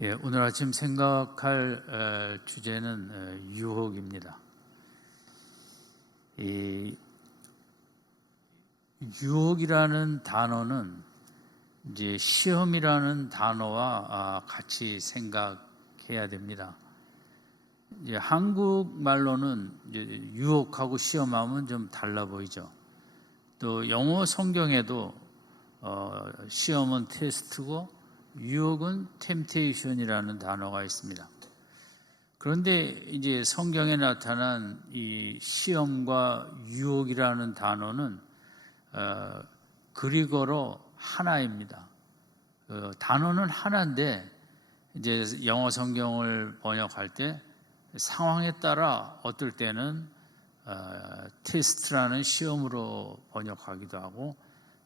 오늘 아침 생각할 주제는 유혹입니다. 이 유혹이라는 단어는 이제 시험이라는 단어와 같이 생각해야 됩니다. 이제 한국말로는 이제 유혹하고 시험하면 좀 달라 보이죠. 또 영어 성경에도 시험은 테스트고 유혹은 템테이션이라는 단어가 있습니다. 그런데 이제 성경에 나타난 이 시험과 유혹이라는 단어는 그리거로 하나입니다. 단어는 하나인데 이제 영어 성경을 번역할 때 상황에 따라 어떨 때는 테스트라는 시험으로 번역하기도 하고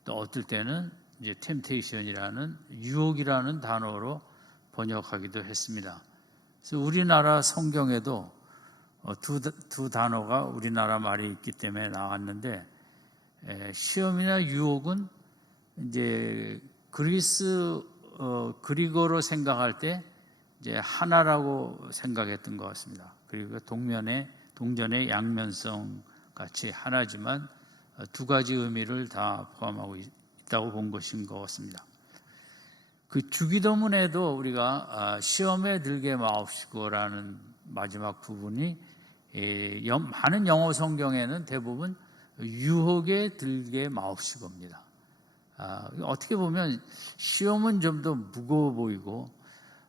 또 어떨 때는 이제 템테이션이라는 유혹이라는 단어로 번역하기도 했습니다. 그래서 우리나라 성경에도 두 단어가 우리나라 말이 있기 때문에 나왔는데 시험이나 유혹은 이제 그리거로 생각할 때 이제 하나라고 생각했던 것 같습니다. 그리고 동전의 양면성 같이 하나지만 두 가지 의미를 다 포함하고 있다고 본 것인 것 같습니다. 그 주기도문에도 우리가 시험에 들게 마옵시고라는 마지막 부분이 많은 영어 성경에는 대부분 유혹에 들게 마옵시고입니다. 어떻게 보면 시험은 좀 더 무거워 보이고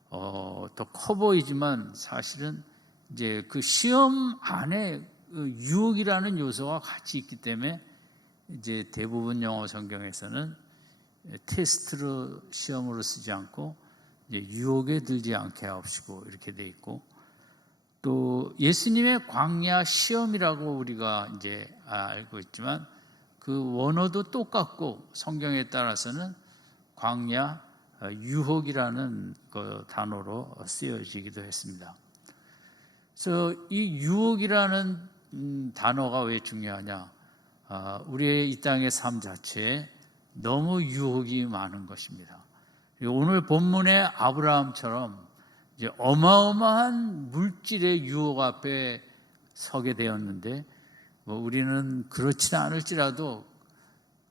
더 커 보이지만 사실은 이제 그 시험 안에 유혹이라는 요소가 같이 있기 때문에 이제 대부분 영어 성경에서는 테스트로 시험으로 쓰지 않고 이제 유혹에 들지 않게 하옵시고 이렇게 돼 있고 또 예수님의 광야 시험이라고 우리가 이제 알고 있지만 그 원어도 똑같고 성경에 따라서는 광야 유혹이라는 그 단어로 쓰여지기도 했습니다. 그래서 이 유혹이라는 단어가 왜 중요하냐? 우리의 이 땅의 삶 자체에 너무 유혹이 많은 것입니다. 오늘 본문의 아브라함처럼 이제 어마어마한 물질의 유혹 앞에 서게 되었는데 우리는 그렇지는 않을지라도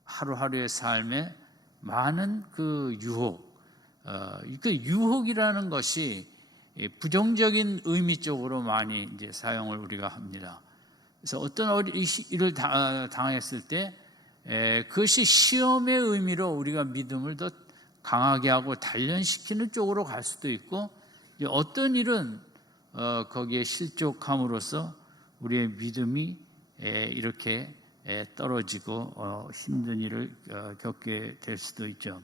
하루하루의 삶에 많은 그 유혹, 그 유혹이라는 것이 부정적인 의미 쪽으로 많이 이제 사용을 우리가 합니다. 그래서 어떤 일을 당했을 때 그것이 시험의 의미로 우리가 믿음을 더 강하게 하고 단련시키는 쪽으로 갈 수도 있고 어떤 일은 거기에 실족함으로써 우리의 믿음이 이렇게 떨어지고 힘든 일을 겪게 될 수도 있죠.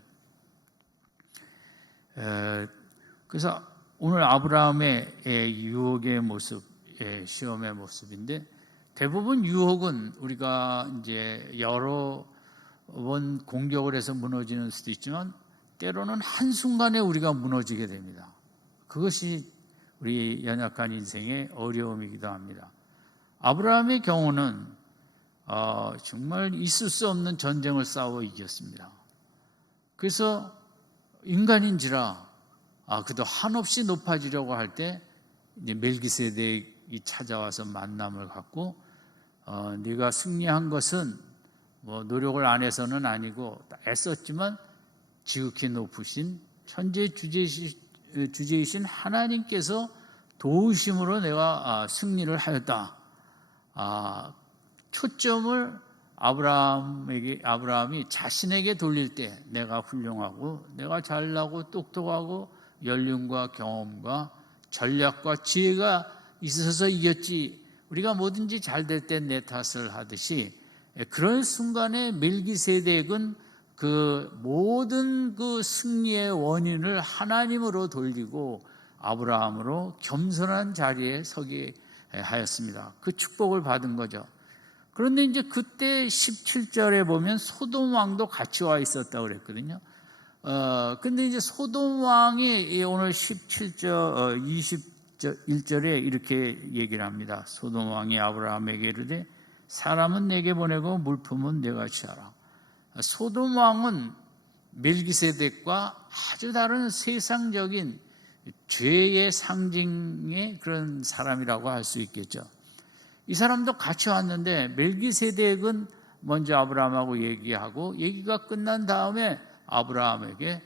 그래서 오늘 아브라함의 유혹의 모습, 시험의 모습인데 대부분 유혹은 우리가 이제 여러 번 공격을 해서 무너지는 수도 있지만 때로는 한순간에 우리가 무너지게 됩니다. 그것이 우리 연약한 인생의 어려움이기도 합니다. 아브라함의 경우는 정말 있을 수 없는 전쟁을 싸워 이겼습니다. 그래서 인간인지라 그도 한없이 높아지려고 할 때 이제 멜기세덱이 찾아와서 만남을 갖고 네가 승리한 것은 노력을 안 해서는 아니고 애썼지만 지극히 높으신 천재 주제이신 하나님께서 도우심으로 내가 승리를 하였다. 초점을 아브라함이 자신에게 돌릴 때 내가 훌륭하고 내가 잘나고 똑똑하고 연륜과 경험과 전략과 지혜가 있어서 이겼지 우리가 뭐든지 잘 될 때 내 탓을 하듯이 그런 순간에 멜기세덱은 그 모든 그 승리의 원인을 하나님으로 돌리고 아브라함으로 겸손한 자리에 서게 하였습니다. 그 축복을 받은 거죠. 그런데 이제 그때 17절에 보면 소돔 왕도 같이 와 있었다고 그랬거든요. 근데 이제 소돔 왕이 오늘 17절, 21절에 이렇게 얘기를 합니다. 소돔 왕이 아브라함에게 이르되 사람은 내게 보내고 물품은 내가 취하라. 소돔 왕은 멜기세덱과 아주 다른 세상적인 죄의 상징의 그런 사람이라고 할 수 있겠죠. 이 사람도 같이 왔는데 멜기세덱은 먼저 아브라함하고 얘기하고 얘기가 끝난 다음에 아브라함에게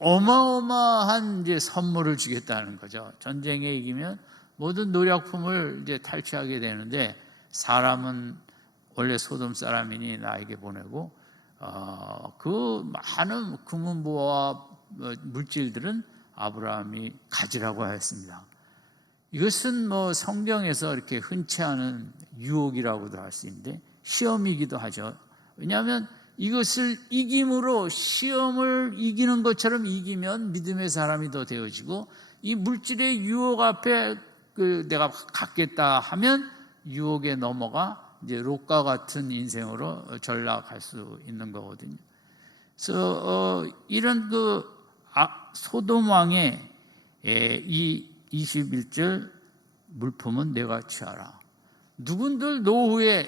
어마어마한 이제 선물을 주겠다는 거죠. 전쟁에 이기면 모든 노약품을 이제 탈취하게 되는데 사람은 원래 소돔 사람이니 나에게 보내고 그 많은 금은보화 물질들은 아브라함이 가지라고 하였습니다. 이것은 뭐 성경에서 이렇게 흔치 않은 유혹이라고도 할 수 있는데 시험이기도 하죠. 왜냐하면 이것을 이김으로 시험을 이기는 것처럼 이기면 믿음의 사람이 더 되어지고 이 물질의 유혹 앞에 내가 갖겠다 하면 유혹에 넘어가 이제 롯과 같은 인생으로 전락할 수 있는 거거든요. 그래서 이런 소돔 왕의 이 21절 물품은 내가 취하라. 누군들 노후에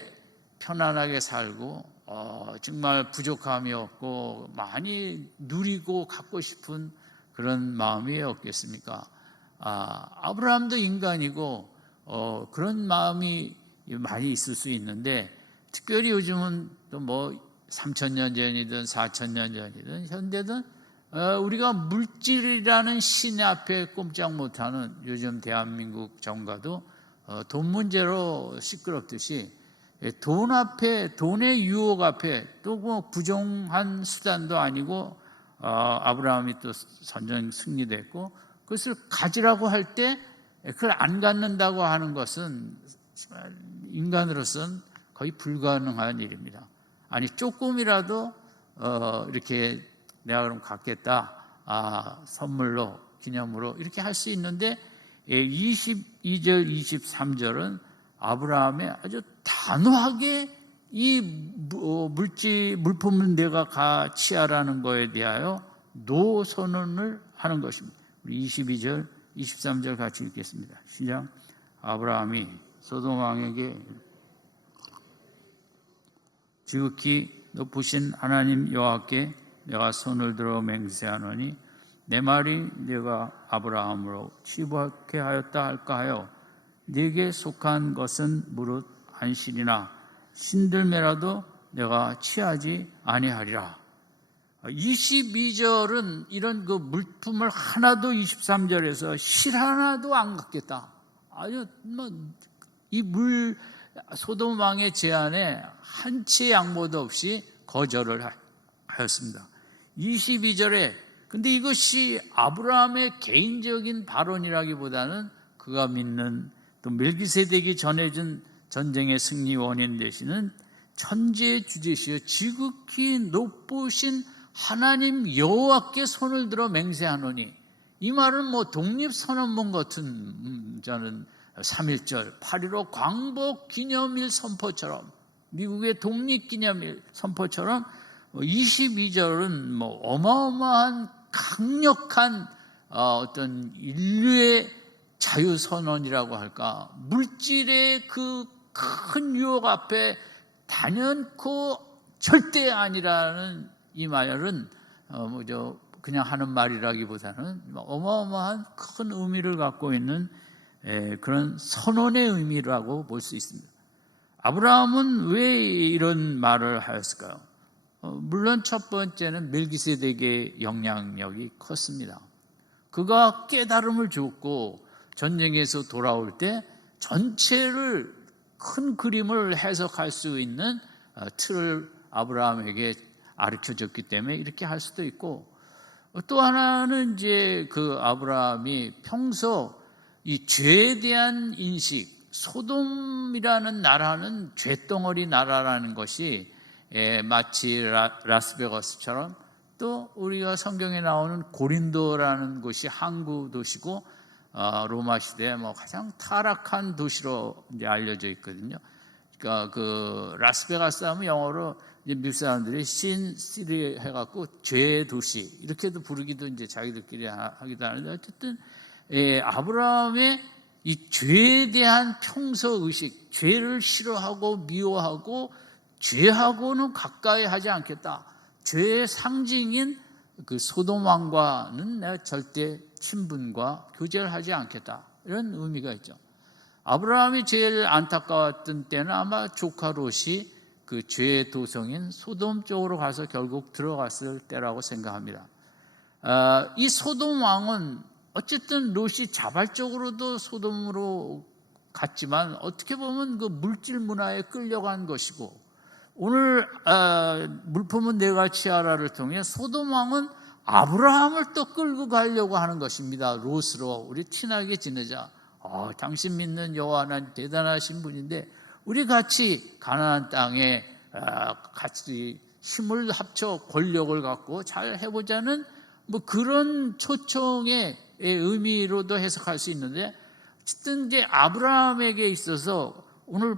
편안하게 살고 정말 부족함이 없고 많이 누리고 갖고 싶은 그런 마음이 없겠습니까? 아브라함도 인간이고 그런 마음이 많이 있을 수 있는데 특별히 요즘은 또 뭐 3,000년 전이든 4,000년 전이든 현대든 우리가 물질이라는 신 앞에 꼼짝 못하는 요즘 대한민국 정가도 돈 문제로 시끄럽듯이 돈 앞에, 돈의 유혹 앞에 또 뭐 부정한 수단도 아니고 아브라함이 또 전쟁 승리됐고 그것을 가지라고 할 때 그걸 안 갖는다고 하는 것은 인간으로서는 거의 불가능한 일입니다. 아니 조금이라도 이렇게 내가 그럼 갖겠다 선물로 기념으로 이렇게 할 수 있는데 22절 23절은 아브라함의 아주 단호하게 이 물품을 내가 취하라는 거에 대하여 노선언을 하는 것입니다. 우리 22절 23절 같이 읽겠습니다. 시작. 아브라함이 소돔 왕에게 지극히 높으신 하나님 여호와께 내가 손을 들어 맹세하노니 내 말이 내가 아브라함으로 취복하게 하였다 할까 하여 네게 속한 것은 무릇 안실이나 신들매라도 내가 취하지 아니하리라. 22절은 이런 그 물품을 하나도 23절에서 실 하나도 안 갖겠다. 아주 이 소돔 왕의 제안에 한 치의 양보도 없이 거절을 하였습니다. 22절에 근데 이것이 아브라함의 개인적인 발언이라기보다는 그가 믿는 또 멜기세덱이 전해준 전쟁의 승리 원인 되시는 천지의 주제시여 지극히 높으신 하나님 여호와께 손을 들어 맹세하노니 이 말은 뭐 독립선언문 같은 저는 3.1절 8.15 광복기념일 선포처럼 미국의 독립기념일 선포처럼 22절은 뭐 어마어마한 강력한 어떤 인류의 자유선언이라고 할까 물질의 그 큰 유혹 앞에 단연코 절대 아니라는 이 말은 그냥 하는 말이라기보다는 어마어마한 큰 의미를 갖고 있는 그런 선언의 의미라고 볼 수 있습니다. 아브라함은 왜 이런 말을 하였을까요? 물론 첫 번째는 멜기세덱의 영향력이 컸습니다. 그가 깨달음을 줬고 전쟁에서 돌아올 때 전체를 큰 그림을 해석할 수 있는 틀을 아브라함에게 가르쳐줬기 때문에 이렇게 할 수도 있고 또 하나는 이제 그 아브라함이 평소 이 죄에 대한 인식, 소돔이라는 나라는 죄덩어리 나라라는 것이 마치 라스베가스처럼 또 우리가 성경에 나오는 고린도라는 곳이 항구 도시고 로마 시대에 뭐 가장 타락한 도시로 이제 알려져 있거든요. 그러니까 그 라스베가스 하면 영어로 이제 미국 사람들이 신시리 해갖고 죄의 도시 이렇게도 부르기도 이제 자기들끼리 하기도 하는데 어쨌든 아브라함의 이 죄에 대한 평소 의식, 죄를 싫어하고 미워하고 죄하고는 가까이 하지 않겠다. 죄의 상징인 그 소돔 왕과는 내가 절대 친분과 교제를 하지 않겠다, 이런 의미가 있죠. 아브라함이 제일 안타까웠던 때는 아마 조카 롯이 그 죄의 도성인 소돔 쪽으로 가서 결국 들어갔을 때라고 생각합니다. 이 소돔 왕은 어쨌든 롯이 자발적으로도 소돔으로 갔지만 어떻게 보면 그 물질 문화에 끌려간 것이고, 오늘 물품은 내가 취하라를 통해 소돔 왕은 아브라함을 또 끌고 가려고 하는 것입니다. 롯으로 우리 친하게 지내자. 당신 믿는 여호와 하나님 대단하신 분인데 우리 같이 가나안 땅에 같이 힘을 합쳐 권력을 갖고 잘 해보자는 뭐 그런 초청의 의미로도 해석할 수 있는데, 어쨌든 이제 아브라함에게 있어서 오늘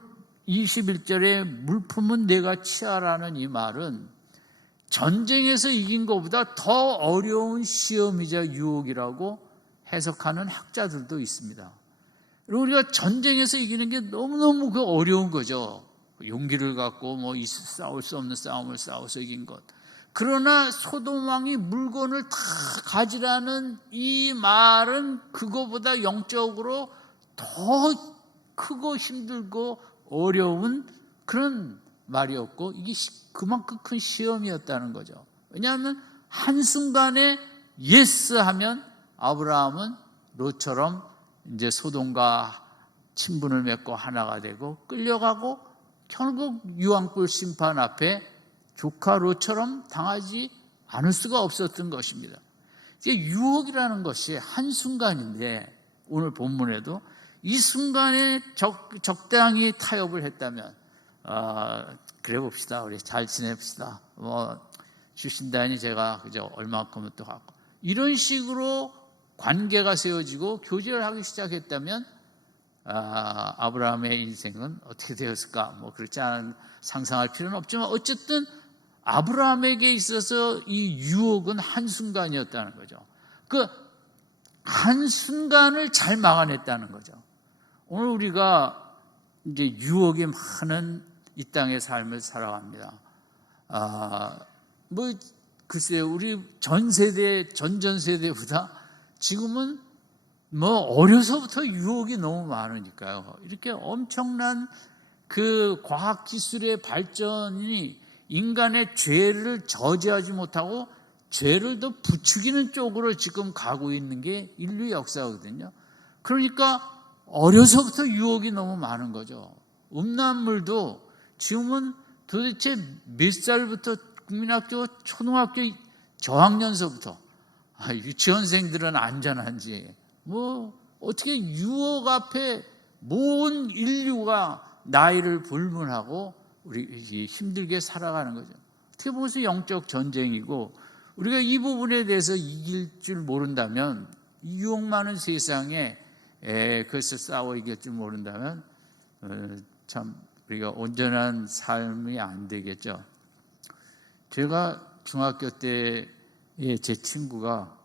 21절에 물품은 내가 취하라는 이 말은 전쟁에서 이긴 것보다 더 어려운 시험이자 유혹이라고 해석하는 학자들도 있습니다. 우리가 전쟁에서 이기는 게 너무너무 그 어려운 거죠. 용기를 갖고 뭐 싸울 수 없는 싸움을 싸워서 이긴 것. 그러나 소돔 왕이 물건을 다 가지라는 이 말은 그거보다 영적으로 더 크고 힘들고 어려운 그런 말이었고, 이게 그만큼 큰 시험이었다는 거죠. 왜냐하면 한순간에 예스 하면 아브라함은 롯처럼 이제 소돔과 친분을 맺고 하나가 되고 끌려가고 결국 유황불 심판 앞에 조카 롯처럼 당하지 않을 수가 없었던 것입니다. 이게 유혹이라는 것이 한순간인데, 오늘 본문에도 이 순간에 적당히 타협을 했다면 그래 봅시다, 우리 잘 지냅시다, 뭐 주신다니 제가 그저 얼마큼은 또 갖고, 이런 식으로 관계가 세워지고 교제를 하기 시작했다면 아브라함의 인생은 어떻게 되었을까? 뭐 그렇지 않은 상상할 필요는 없지만 어쨌든 아브라함에게 있어서 이 유혹은 한순간이었다는 거죠. 그 한순간을 잘 막아냈다는 거죠. 오늘 우리가 이제 유혹이 많은 이 땅의 삶을 살아갑니다. 뭐 글쎄요, 우리 전전 세대보다 지금은 뭐 어려서부터 유혹이 너무 많으니까요. 이렇게 엄청난 그 과학 기술의 발전이 인간의 죄를 저지하지 못하고 죄를 더 부추기는 쪽으로 지금 가고 있는 게 인류 역사거든요. 그러니까 어려서부터 유혹이 너무 많은 거죠. 음란물도 지금은 도대체 몇 살부터 국민학교, 초등학교 저학년서부터 유치원생들은 안전한지, 뭐 어떻게 유혹 앞에 모든 인류가 나이를 불문하고 우리 힘들게 살아가는 거죠. 어떻게 보면 영적 전쟁이고, 우리가 이 부분에 대해서 이길 줄 모른다면, 유혹 많은 세상에 그것을 싸워 이길 줄 모른다면 참 우리가 온전한 삶이 안 되겠죠. 제가 중학교 때에 제 친구가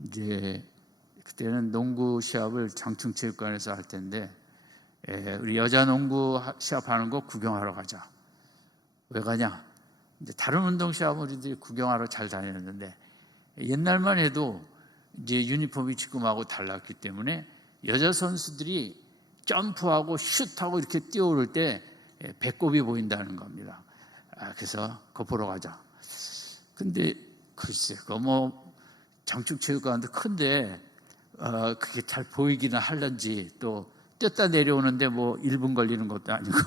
이제 그때는 농구 시합을 장충체육관에서 할 텐데, 우리 여자 농구 시합하는 거 구경하러 가자. 왜 가냐? 이제 다른 운동 시합은 우리들이 구경하러 잘 다녔는데, 옛날만 해도 이제 유니폼이 지금하고 달랐기 때문에 여자 선수들이 점프하고 슛하고 이렇게 뛰어오를 때 배꼽이 보인다는 겁니다. 그래서 그거 보러 가자. 근데 글쎄, 그거 뭐 장충체육관도 큰데 그게 잘 보이기는 할런지, 또 뛰었다 내려오는데 뭐 1분 걸리는 것도 아니고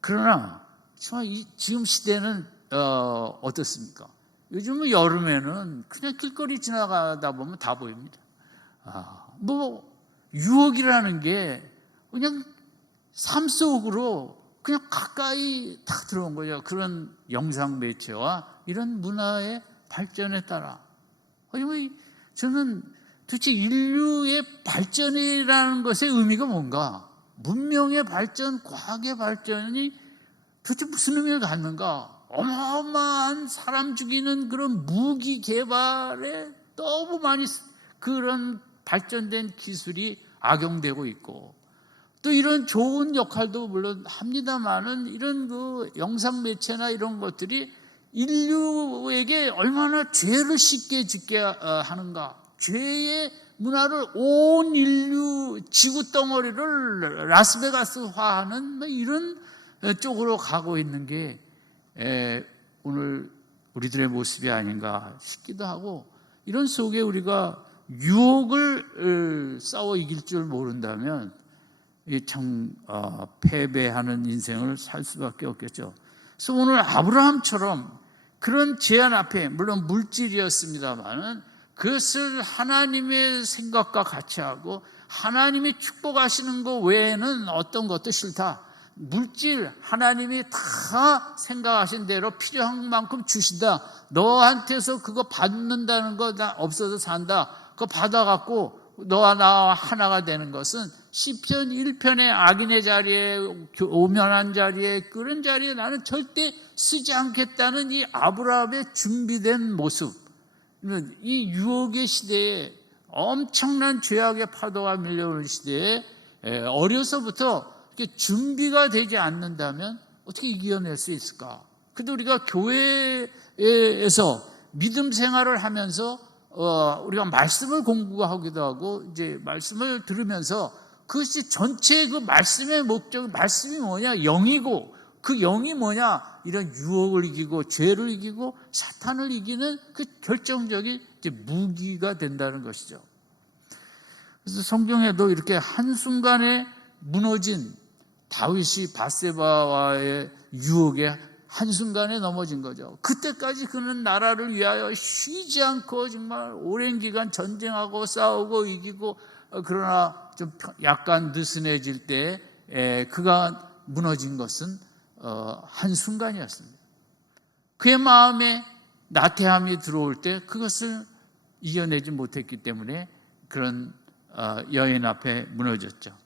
그러나 지금 시대는 어떻습니까? 요즘은 여름에는 그냥 길거리 지나가다 보면 다 보입니다. 뭐 유혹이라는 게 그냥 삶 속으로 그냥 가까이 다 들어온 거죠. 그런 영상 매체와 이런 문화의 발전에 따라. 저는 도대체 인류의 발전이라는 것의 의미가 뭔가, 문명의 발전, 과학의 발전이 도대체 무슨 의미를 갖는가? 어마어마한 사람 죽이는 그런 무기 개발에 너무 많이 그런 발전된 기술이 악용되고 있고, 또 이런 좋은 역할도 물론 합니다만은 이런 그 영상 매체나 이런 것들이 인류에게 얼마나 죄를 쉽게 짓게 하는가. 죄의 문화를 온 인류 지구 덩어리를 라스베가스화하는 이런 쪽으로 가고 있는 게 오늘 우리들의 모습이 아닌가 싶기도 하고, 이런 속에 우리가 유혹을 싸워 이길 줄 모른다면 참 패배하는 인생을 살 수밖에 없겠죠. 그래서 오늘 아브라함처럼 그런 제한 앞에, 물론 물질이었습니다마는 그것을 하나님의 생각과 같이 하고 하나님이 축복하시는 것 외에는 어떤 것도 싫다. 물질 하나님이 다 생각하신 대로 필요한 만큼 주신다. 너한테서 그거 받는다는 거 나 없어서 산다. 그거 받아갖고 너와 나와 하나가 되는 것은 시편 1편의 악인의 자리에, 오면한 자리에, 그런 자리에 나는 절대 쓰지 않겠다는 이 아브라함의 준비된 모습, 이 유혹의 시대에, 엄청난 죄악의 파도가 밀려오는 시대에 어려서부터 이렇게 준비가 되지 않는다면 어떻게 이겨낼 수 있을까? 근데 우리가 교회에서 믿음 생활을 하면서 우리가 말씀을 공부하기도 하고 이제 말씀을 들으면서 그것이 전체 그 말씀의 목적, 말씀이 뭐냐? 영이고, 그 영이 뭐냐? 이런 유혹을 이기고 죄를 이기고 사탄을 이기는 그 결정적인 이제 무기가 된다는 것이죠. 그래서 성경에도 이렇게 한순간에 무너진 다윗이 밧세바와의 유혹에 한순간에 넘어진 거죠. 그때까지 그는 나라를 위하여 쉬지 않고 정말 오랜 기간 전쟁하고 싸우고 이기고, 그러나 좀 약간 느슨해질 때 그가 무너진 것은 한순간이었습니다. 그의 마음에 나태함이 들어올 때 그것을 이겨내지 못했기 때문에 그런 여인 앞에 무너졌죠.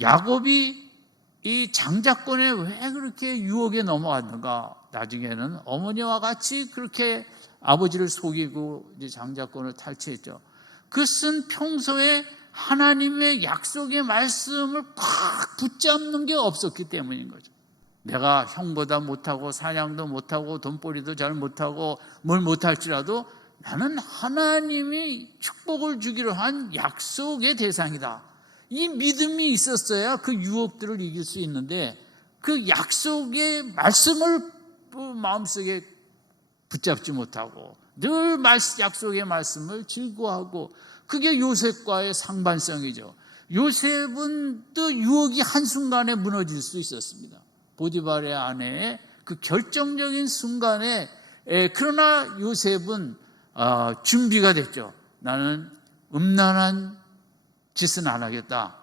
야곱이 이 장자권에 왜 그렇게 유혹에 넘어갔는가? 나중에는 어머니와 같이 그렇게 아버지를 속이고 이제 장자권을 탈취했죠. 그것은 평소에 하나님의 약속의 말씀을 꽉 붙잡는 게 없었기 때문인 거죠. 내가 형보다 못하고 사냥도 못하고 돈벌이도 잘 못하고 뭘 못할지라도 나는 하나님이 축복을 주기로 한 약속의 대상이다. 이 믿음이 있었어야 그 유혹들을 이길 수 있는데, 그 약속의 말씀을 마음속에 붙잡지 못하고 늘 약속의 말씀을 즐거워하고, 그게 요셉과의 상반성이죠. 요셉은 또 유혹이 한순간에 무너질 수 있었습니다. 보디발의 아내의 그 결정적인 순간에, 그러나 요셉은 준비가 됐죠. 나는 음란한 짓은 안 하겠다.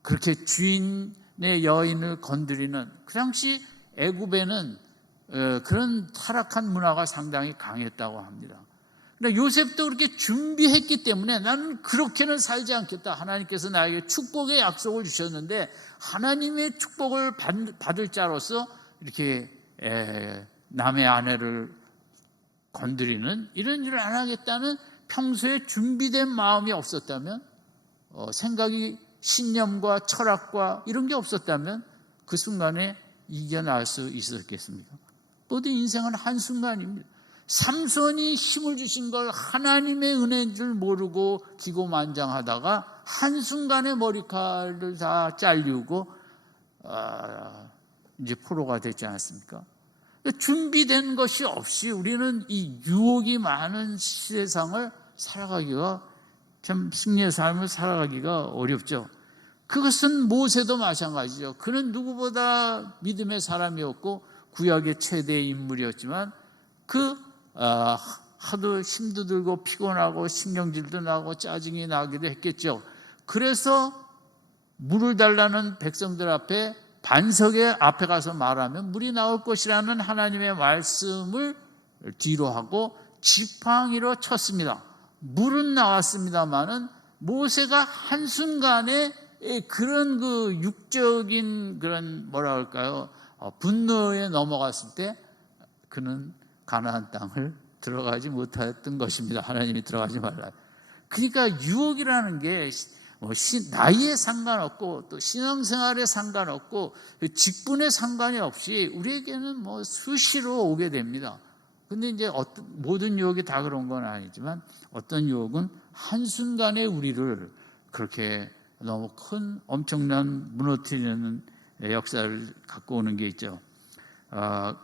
그렇게 주인의 여인을 건드리는, 그 당시 애굽에는 그런 타락한 문화가 상당히 강했다고 합니다. 그러나 요셉도 그렇게 준비했기 때문에 나는 그렇게는 살지 않겠다. 하나님께서 나에게 축복의 약속을 주셨는데 하나님의 축복을 받을 자로서 이렇게 남의 아내를 건드리는 이런 일을 안 하겠다는 평소에 준비된 마음이 없었다면, 생각이 신념과 철학과 이런 게 없었다면 그 순간에 이겨날 수 있었겠습니까? 모든 인생은 한순간입니다. 삼손이 힘을 주신 걸 하나님의 은혜인 줄 모르고 기고만장하다가 한순간에 머리칼을 다 잘리고 이제 포로가 됐지 않았습니까? 준비된 것이 없이 우리는 이 유혹이 많은 세상을 살아가기가, 참 승리의 삶을 살아가기가 어렵죠. 그것은 모세도 마찬가지죠. 그는 누구보다 믿음의 사람이었고 구약의 최대의 인물이었지만 하도 힘도 들고 피곤하고 신경질도 나고 짜증이 나기도 했겠죠. 그래서 물을 달라는 백성들 앞에 반석의 앞에 가서 말하면 물이 나올 것이라는 하나님의 말씀을 뒤로 하고 지팡이로 쳤습니다. 물은 나왔습니다마는 모세가 한순간에 그런 그 육적인 그런 뭐라 할까요? 분노에 넘어갔을 때 그는 가나안 땅을 들어가지 못했던 것입니다. 하나님이 들어가지 말라. 그러니까 유혹이라는 게 나이에 상관없고 또 신앙생활에 상관없고 직분에 상관이 없이 우리에게는 수시로 오게 됩니다. 근데 이제 모든 유혹이 다 그런 건 아니지만 어떤 유혹은 한순간에 우리를 그렇게 너무 큰 엄청난 무너뜨리는 역사를 갖고 오는 게 있죠.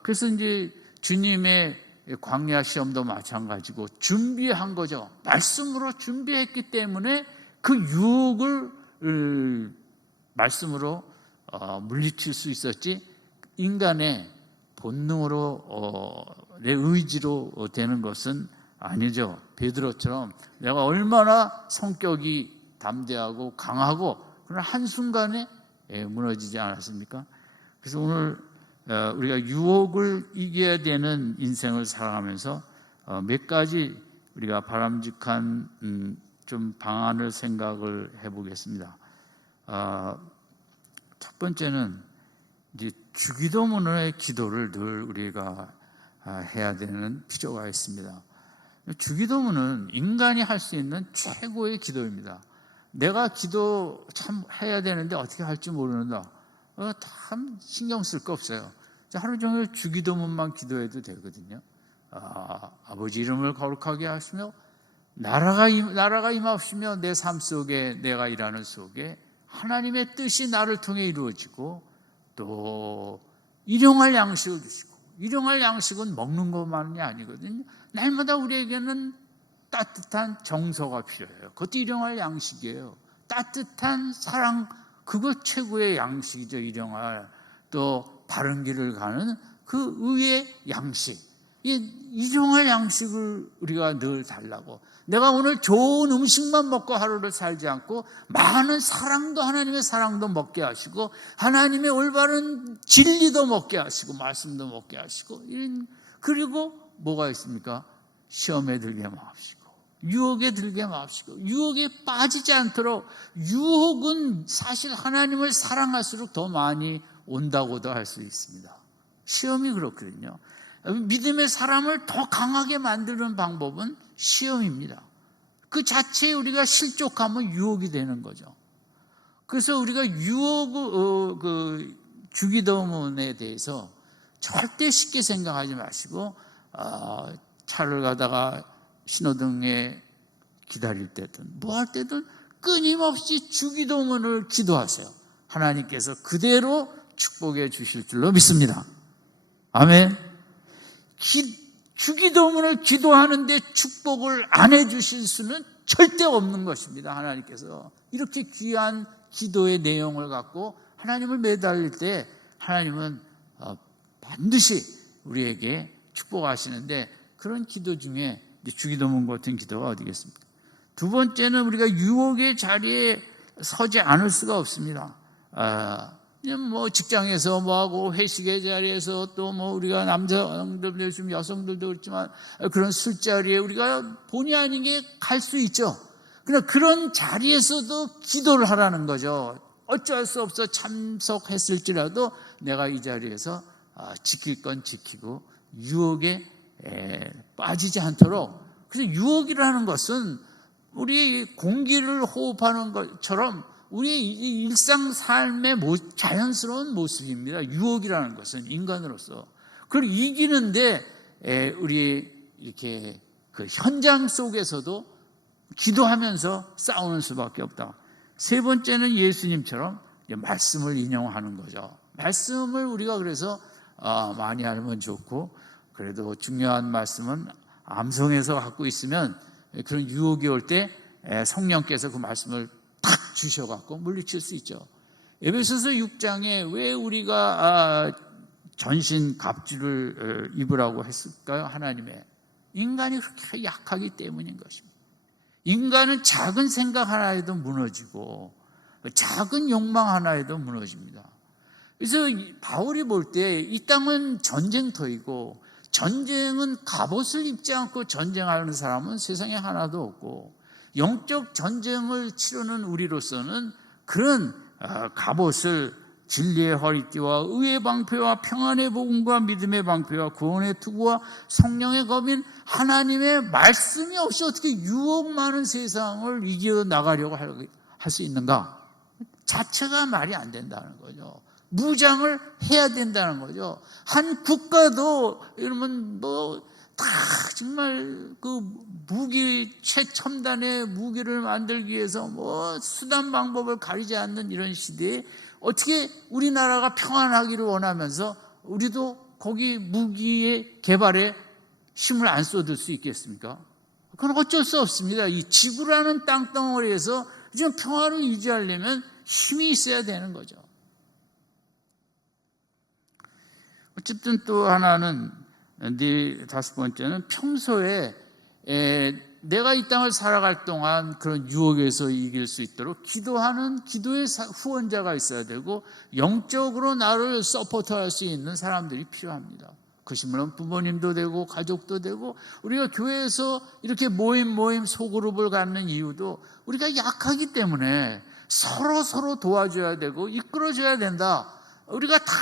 그래서 이제 주님의 광야 시험도 마찬가지고 준비한 거죠. 말씀으로 준비했기 때문에 그 유혹을 말씀으로 물리칠 수 있었지 인간의 본능으로 내 의지로 되는 것은 아니죠. 베드로처럼 내가 얼마나 성격이 담대하고 강하고 그러나 한순간에 무너지지 않았습니까? 그래서 오늘 우리가 유혹을 이겨야 되는 인생을 살아가면서 몇 가지 우리가 바람직한 좀 방안을 생각을 해보겠습니다. 첫 번째는 이제 주기도문의 기도를 늘 우리가 해야 되는 필요가 있습니다. 주기도문은 인간이 할 수 있는 최고의 기도입니다. 내가 기도 참 해야 되는데 어떻게 할지 모르는다. 참 신경 쓸 거 없어요. 하루 종일 주기도문만 기도해도 되거든요. 아버지 이름을 거룩하게 하시며 나라가 임하시며 내 삶 속에 내가 일하는 속에 하나님의 뜻이 나를 통해 이루어지고 또 일용할 양식을 주시고 일용할 양식은 먹는 것만이 아니거든요. 날마다 우리에게는 따뜻한 정서가 필요해요. 그것도 일용할 양식이에요. 따뜻한 사랑, 그것 최고의 양식이죠. 일용할 또 바른 길을 가는 그 의의 양식, 일용할 양식을 우리가 늘 달라고. 내가 오늘 좋은 음식만 먹고 하루를 살지 않고 많은 사랑도, 하나님의 사랑도 먹게 하시고 하나님의 올바른 진리도 먹게 하시고 말씀도 먹게 하시고, 그리고 뭐가 있습니까? 시험에 들게 마옵시고 유혹에 들게 마옵시고 유혹에 빠지지 않도록. 유혹은 사실 하나님을 사랑할수록 더 많이 온다고도 할 수 있습니다. 시험이 그렇거든요. 믿음의 사람을 더 강하게 만드는 방법은 시험입니다. 그 자체에 우리가 실족하면 유혹이 되는 거죠. 그래서 우리가 주기도문에 대해서 절대 쉽게 생각하지 마시고 차를 가다가 신호등에 기다릴 때든 뭐 할 때든 끊임없이 주기도문을 기도하세요. 하나님께서 그대로 축복해 주실 줄로 믿습니다. 아멘. 주기도문을 기도하는데 축복을 안 해주실 수는 절대 없는 것입니다. 하나님께서 이렇게 귀한 기도의 내용을 갖고 하나님을 매달릴 때 하나님은 반드시 우리에게 축복하시는데, 그런 기도 중에 주기도문 같은 기도가 어디겠습니까? 두 번째는 우리가 유혹의 자리에 서지 않을 수가 없습니다. 직장에서 뭐하고 회식의 자리에서 또 우리가 남자들도 있으면 여성들도 그렇지만 그런 술자리에 우리가 본의 아니게 갈 수 있죠. 그러나 그런 자리에서도 기도를 하라는 거죠. 어쩔 수 없어 참석했을지라도 내가 이 자리에서 지킬 건 지키고 유혹에 빠지지 않도록. 그래서 유혹이라는 것은 우리의 공기를 호흡하는 것처럼 우리의 일상 삶의 자연스러운 모습입니다. 유혹이라는 것은 인간으로서. 그걸 이기는데 우리 이렇게 그 현장 속에서도 기도하면서 싸우는 수밖에 없다. 세 번째는 예수님처럼 말씀을 인용하는 거죠. 말씀을 우리가 그래서 많이 알면 좋고, 그래도 중요한 말씀은 암송해서 갖고 있으면 그런 유혹이 올 때 성령께서 그 말씀을 탁 주셔갖고 물리칠 수 있죠. 에베소서 6장에 왜 우리가 전신 갑주를 입으라고 했을까요? 하나님의. 인간이 그렇게 약하기 때문인 것입니다. 인간은 작은 생각 하나에도 무너지고 작은 욕망 하나에도 무너집니다. 그래서 바울이 볼 때 이 땅은 전쟁터이고, 전쟁은 갑옷을 입지 않고 전쟁하는 사람은 세상에 하나도 없고, 영적 전쟁을 치르는 우리로서는 그런 갑옷을 진리의 허리띠와 의의 방패와 평안의 복음과 믿음의 방패와 구원의 투구와 성령의 검인 하나님의 말씀이 없이 어떻게 유혹 많은 세상을 이겨 나가려고 할 수 있는가? 자체가 말이 안 된다는 거죠. 무장을 해야 된다는 거죠. 한 국가도 이러면 다 정말 그 무기 최첨단의 무기를 만들기 위해서 수단 방법을 가리지 않는 이런 시대에 어떻게 우리나라가 평안하기를 원하면서 우리도 거기 무기의 개발에 힘을 안 쏟을 수 있겠습니까? 그건 어쩔 수 없습니다. 이 지구라는 땅덩어리에서 지금 평화를 유지하려면 힘이 있어야 되는 거죠. 어쨌든 또 하나는, 다섯 번째는 평소에 내가 이 땅을 살아갈 동안 그런 유혹에서 이길 수 있도록 기도하는 기도의 후원자가 있어야 되고 영적으로 나를 서포트할 수 있는 사람들이 필요합니다. 그것이 물론 부모님도 되고 가족도 되고, 우리가 교회에서 이렇게 모임 소그룹을 갖는 이유도 우리가 약하기 때문에 서로 도와줘야 되고 이끌어줘야 된다. 우리가 다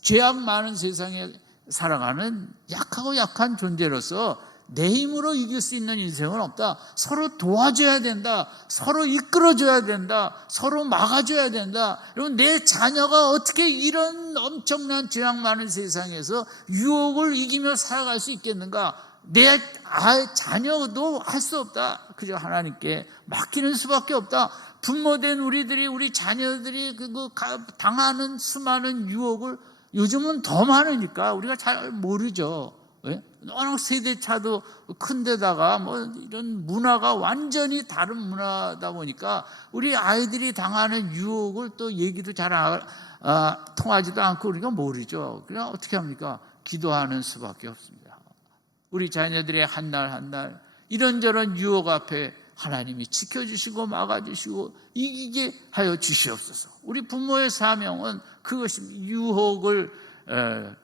죄악 많은 세상에 살아가는 약한 존재로서 내 힘으로 이길 수 있는 인생은 없다. 서로 도와줘야 된다. 서로 이끌어줘야 된다. 서로 막아줘야 된다. 여러분, 내 자녀가 어떻게 이런 엄청난 죄악 많은 세상에서 유혹을 이기며 살아갈 수 있겠는가? 내 자녀도 할 수 없다. 그저 하나님께 맡기는 수밖에 없다. 부모된 우리 자녀들이 당하는 수많은 유혹을 요즘은 더 많으니까 우리가 잘 모르죠. 워낙 세대차도 큰데다가 이런 문화가 완전히 다른 문화다 보니까 우리 아이들이 당하는 유혹을 또 얘기도 잘 통하지도 않고 우리가 모르죠. 그냥 어떻게 합니까? 기도하는 수밖에 없습니다. 우리 자녀들의 한 날 이런저런 유혹 앞에 하나님이 지켜주시고 막아주시고 이기게 하여 주시옵소서. 우리 부모의 사명은 그것이 유혹을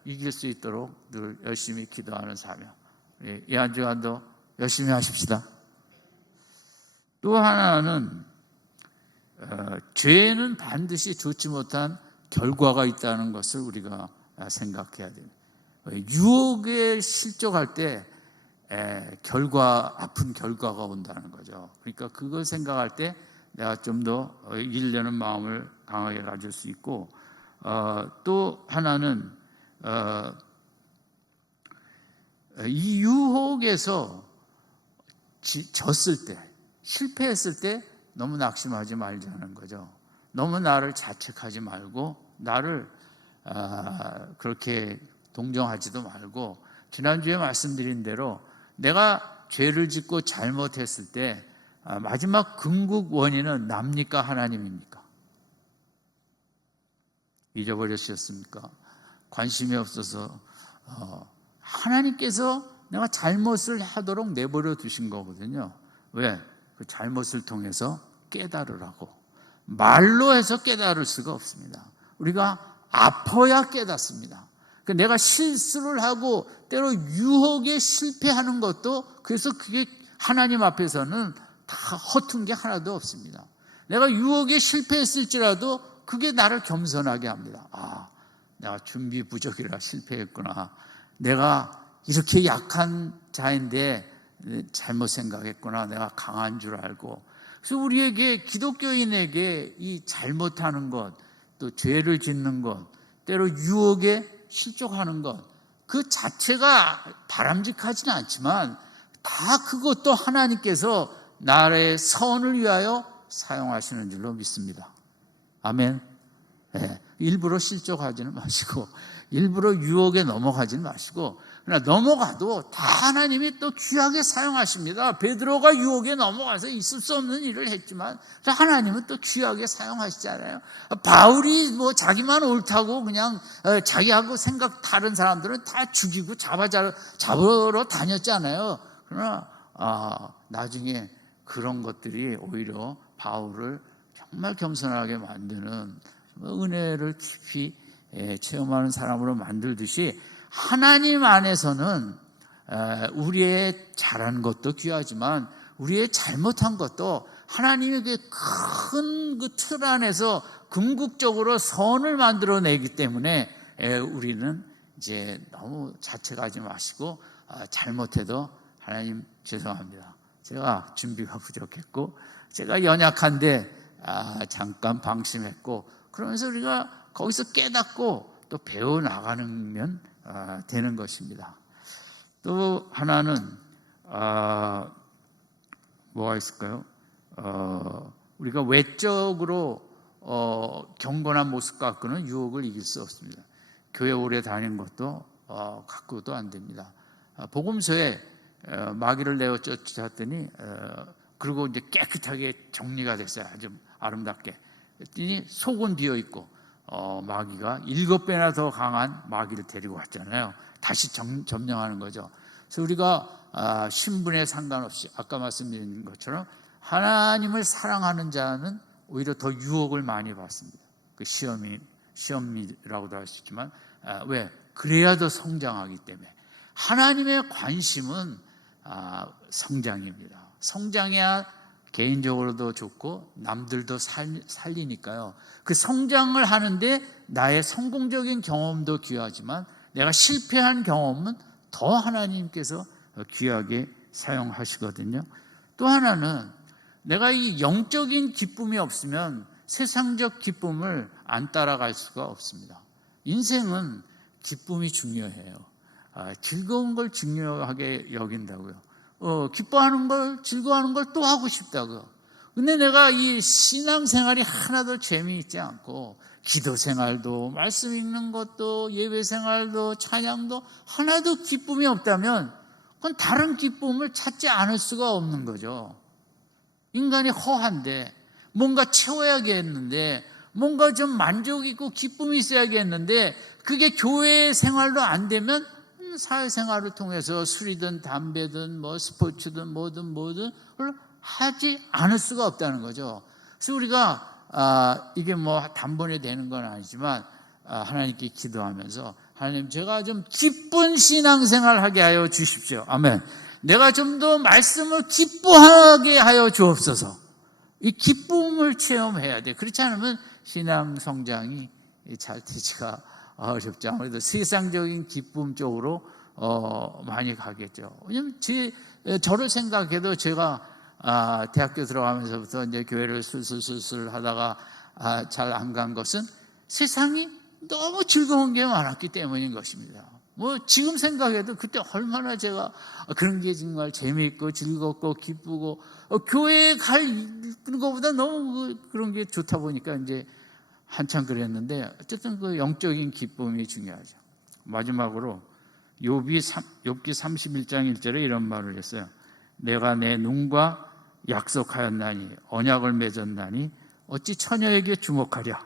이길 수 있도록 늘 열심히 기도하는 사명. 이 한 주간도 열심히 하십시다. 또 하나는 죄는 반드시 좋지 못한 결과가 있다는 것을 우리가 생각해야 됩니다. 유혹에 실족할 때 아픈 결과가 온다는 거죠. 그러니까 그걸 생각할 때 내가 좀 더 이기려는 마음을 강하게 가질 수 있고, 또 하나는 이 유혹에서 졌을 때, 실패했을 때 너무 낙심하지 말자는 거죠. 너무 나를 자책하지 말고 나를 그렇게 동정하지도 말고, 지난주에 말씀드린 대로 내가 죄를 짓고 잘못했을 때 마지막 궁극 원인은 납니까 하나님입니까? 잊어버리셨습니까? 관심이 없어서 하나님께서 내가 잘못을 하도록 내버려 두신 거거든요. 왜? 그 잘못을 통해서 깨달으라고. 말로 해서 깨달을 수가 없습니다. 우리가 아파야 깨닫습니다. 내가 실수를 하고 때로 유혹에 실패하는 것도, 그래서 그게 하나님 앞에서는 다 허튼 게 하나도 없습니다. 내가 유혹에 실패했을지라도 그게 나를 겸손하게 합니다. 내가 준비 부족이라 실패했구나. 내가 이렇게 약한 자인데 잘못 생각했구나. 내가 강한 줄 알고. 그래서 우리에게, 기독교인에게 이 잘못하는 것, 또 죄를 짓는 것, 때로 유혹에 실족하는 것, 그 자체가 바람직하지는 않지만 다 그것도 하나님께서 나의 선을 위하여 사용하시는 줄로 믿습니다. 아멘. 일부러 실족하지는 마시고 일부러 유혹에 넘어가지는 마시고, 그러나 넘어가도 다 하나님이 또 귀하게 사용하십니다. 베드로가 유혹에 넘어가서 있을 수 없는 일을 했지만 하나님은 또 귀하게 사용하시잖아요. 바울이 자기만 옳다고 그냥 자기하고 생각 다른 사람들은 다 죽이고 잡으러 다녔잖아요. 그러나 나중에 그런 것들이 오히려 바울을 정말 겸손하게 만드는, 은혜를 깊이 체험하는 사람으로 만들듯이, 하나님 안에서는 우리의 잘한 것도 귀하지만 우리의 잘못한 것도 하나님에게 큰 그 틀 안에서 궁극적으로 선을 만들어내기 때문에 우리는 이제 너무 자책하지 마시고 잘못해도 하나님 죄송합니다. 제가 준비가 부족했고 제가 연약한데 잠깐 방심했고 그러면서 우리가 거기서 깨닫고 또 배워나가면 되는 것입니다. 또 하나는 뭐가 있을까요? 우리가 외적으로 경건한 모습 갖고는 유혹을 이길 수 없습니다. 교회 오래 다닌 것도 갖고도 안 됩니다. 복음서에 마귀를 내어 쫓았더니 그리고 이제 깨끗하게 정리가 됐어요. 아주 아름답게. 그랬더니 속은 비어 있고 마귀가 7배나 더 강한 마귀를 데리고 왔잖아요. 다시 점령하는 거죠. 그래서 우리가 신분에 상관없이 아까 말씀드린 것처럼 하나님을 사랑하는 자는 오히려 더 유혹을 많이 받습니다. 그 시험이라고도 할 수 있지만 왜? 그래야 더 성장하기 때문에. 하나님의 관심은 성장입니다. 성장해야 개인적으로도 좋고 남들도 살리니까요. 그 성장을 하는데 나의 성공적인 경험도 귀하지만 내가 실패한 경험은 더 하나님께서 귀하게 사용하시거든요. 또 하나는 내가 이 영적인 기쁨이 없으면 세상적 기쁨을 안 따라갈 수가 없습니다. 인생은 기쁨이 중요해요. 즐거운 걸 중요하게 여긴다고요. 기뻐하는 걸, 즐거워하는 걸 또 하고 싶다고요. 근데 내가 이 신앙생활이 하나도 재미있지 않고 기도 생활도 말씀 읽는 것도 예배 생활도 찬양도 하나도 기쁨이 없다면 그건 다른 기쁨을 찾지 않을 수가 없는 거죠. 인간이 허한데 뭔가 채워야겠는데 뭔가 좀 만족 있고 기쁨이 있어야겠는데 그게 교회 생활로 안 되면 사회생활을 통해서 술이든 담배든 뭐 스포츠든 뭐든 그걸 하지 않을 수가 없다는 거죠. 그래서 우리가 이게 뭐 단번에 되는 건 아니지만 하나님께 기도하면서 하나님 제가 좀 기쁜 신앙생활 하게 하여 주십시오. 아멘. 내가 좀 더 말씀을 기뻐하게 하여 주옵소서. 이 기쁨을 체험해야 돼. 그렇지 않으면 신앙 성장이 잘 되지가 어렵죠. 아무래도 세상적인 기쁨 쪽으로 많이 가겠죠. 왜냐면 저를 생각해도 제가 대학교 들어가면서부터 이제 교회를 슬슬 하다가 잘 안 간 것은 세상이 너무 즐거운 게 많았기 때문인 것입니다. 뭐 지금 생각해도 그때 얼마나 제가 그런 게 정말 재미있고 즐겁고 기쁘고 교회에 갈 것보다 너무 그런 게 좋다 보니까 이제 한참 그랬는데 어쨌든 그 영적인 기쁨이 중요하죠. 마지막으로 욥기 31장 1절에 이런 말을 했어요. 내가 내 눈과 약속하였나니 언약을 맺었나니 어찌 처녀에게 주목하랴.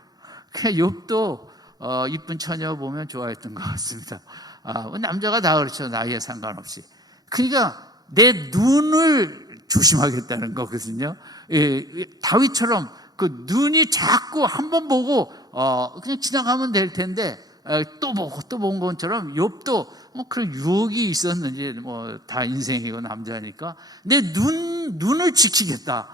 그냥 욥도 이쁜 처녀 보면 좋아했던 것 같습니다. 남자가 다 그렇죠. 나이에 상관없이. 그러니까 내 눈을 조심하겠다는 거거든요. 다윗처럼 그 눈이 자꾸 한 번 보고 그냥 지나가면 될 텐데 또 보고 또 본 것처럼 욥도 뭐 그런 유혹이 있었는지 뭐 다 인생이고 남자니까 내 눈을 지키겠다.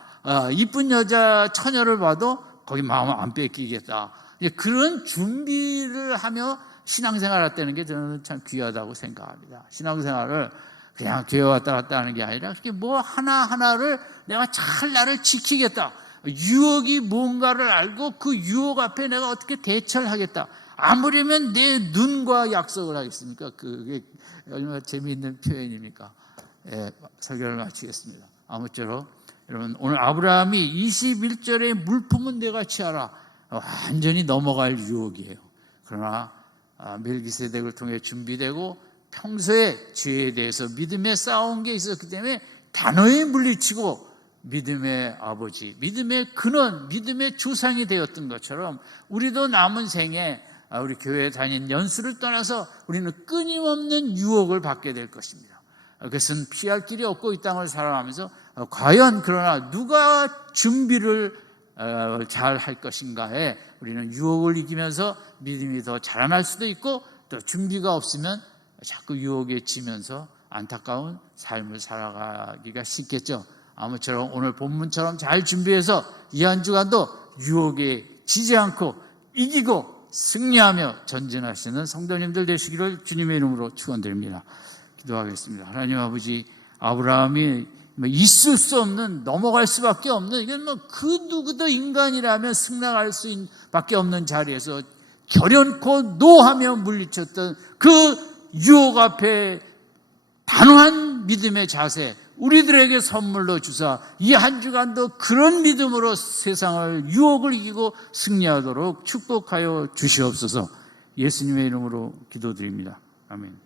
이쁜 여자 처녀를 봐도 거기 마음 안 뺏기겠다. 그런 준비를 하며 신앙생활 했다는 게 저는 참 귀하다고 생각합니다. 신앙생활을 그냥 교회 왔다 갔다 하는 게 아니라 그렇게 뭐 하나하나를 내가 잘 나를 지키겠다. 유혹이 뭔가를 알고 그 유혹 앞에 내가 어떻게 대처를 하겠다. 아무리면 내 눈과 약속을 하겠습니까? 그게 얼마나 재미있는 표현입니까? 설교를 마치겠습니다. 아무쪼록 여러분 오늘 아브라함이 21절에 물품은 내가 취하라. 완전히 넘어갈 유혹이에요. 그러나 멜기세덱을 통해 준비되고 평소에 죄에 대해서 믿음에 싸운 게 있었기 때문에 단호히 물리치고 믿음의 아버지, 믿음의 근원, 믿음의 조상이 되었던 것처럼 우리도 남은 생에 우리 교회에 다닌 연수를 떠나서 우리는 끊임없는 유혹을 받게 될 것입니다. 그것은 피할 길이 없고 이 땅을 살아가면서 과연 그러나 누가 준비를 잘 할 것인가에 우리는 유혹을 이기면서 믿음이 더 자라날 수도 있고 또 준비가 없으면 자꾸 유혹에 지면서 안타까운 삶을 살아가기가 쉽겠죠. 아무쪼록 오늘 본문처럼 잘 준비해서 이 한 주간도 유혹에 지지 않고 이기고 승리하며 전진하시는 성도님들 되시기를 주님의 이름으로 축원드립니다. 기도하겠습니다. 하나님 아버지, 아브라함이 있을 수 없는, 넘어갈 수밖에 없는, 이건 그 누구도 인간이라면 승낙할 수밖에 없는 자리에서 결연코 노하며 물리쳤던 그 유혹 앞에 단호한 믿음의 자세, 우리들에게 선물로 주사 이 한 주간도 그런 믿음으로 세상을 유혹을 이기고 승리하도록 축복하여 주시옵소서. 예수님의 이름으로 기도드립니다. 아멘.